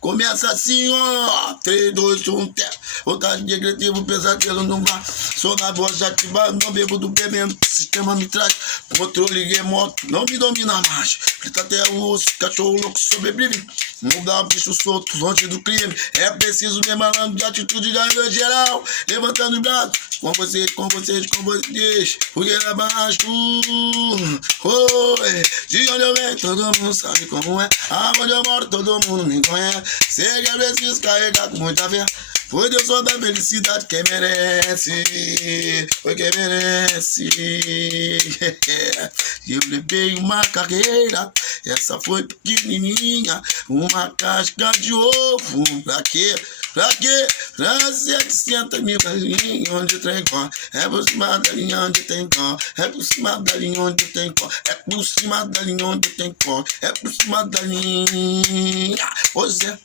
Começa assim, ó. 3, 2, 1, vontade de agressivo, pesadelo no mar. Sou na voz ativa, não bebo do bebendo. Sistema me traz controle remoto, não me domina mais. Grita até o osso, cachorro louco sobrevive. Não dá bicho solto, longe do crime. É preciso ver malandro de atitude de ajuda geral. Levantando os braços, com vocês, com vocês, com vocês. Fogueira Basttos. Oi, de onde eu venho, todo mundo sabe como é. Aonde eu moro, todo mundo me conhece. Sei que é preciso carregar com muita fé. Foi Deus só da felicidade quem merece. Foi quem merece. Eu levei uma carreira, essa foi pequenininha. Uma casca de ovo. Pra quê? Pra quê? Pra 700 mil galinhas onde tem có. É por cima da linha onde tem có. É por cima da linha onde tem có. É por cima da linha onde tem có. É por cima da linha. Pois é.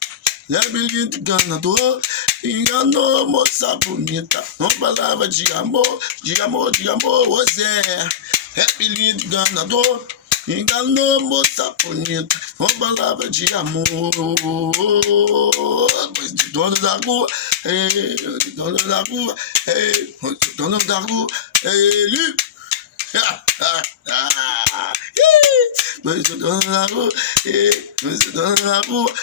É brilhante enganador, enganou moça bonita. Não falava de amor, de amor, de amor. Ô Zé, é brilhante enganador, enganou moça bonita. Não falava de amor. Pois de dono da rua, de dono da rua, de dono da rua, ele. Mas o dono da rua, mas o dono da rua,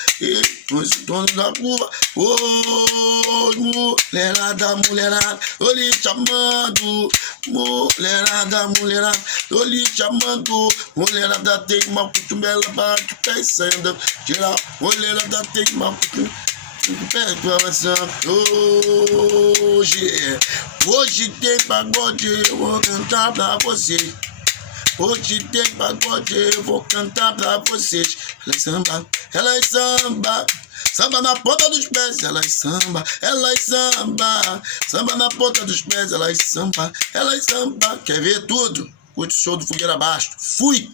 mas o dono da rua. Oi, mulherada, mulherada, tô lhe chamando. Mulherada, mulherada, tô lhe chamando. Mulherada tem mal costume, ela bate o pé e sai andando. Geral, mulherada tem mal costume. Hoje tem pagode, eu vou cantar pra vocês. Hoje tem pagode, eu vou cantar pra vocês. Elas samba, elas samba. Samba na ponta dos pés, elas samba, elas samba. Samba na ponta dos pés, elas samba, elas samba. Quer ver tudo? Curte o show do Fogueira Basttos. Fui!